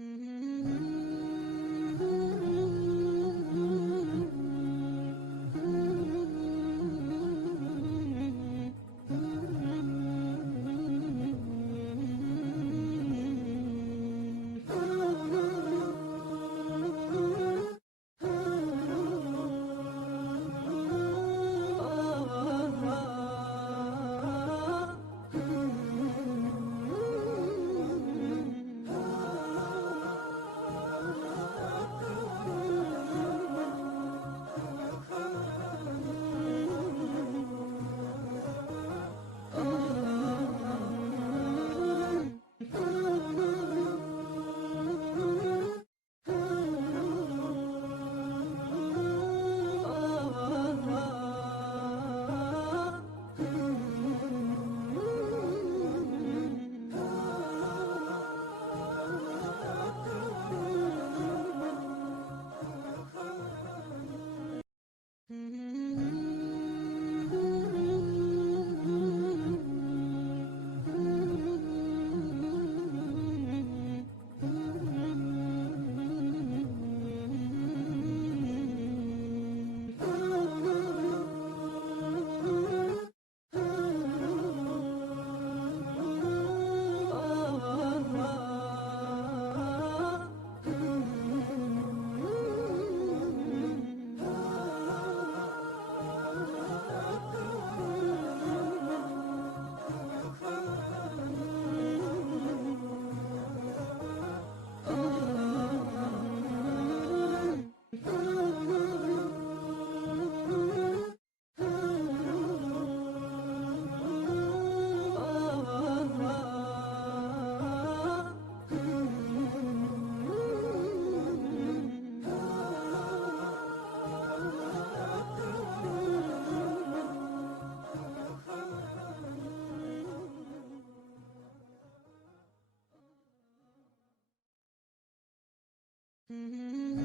Mm-hmm. Mm-hmm.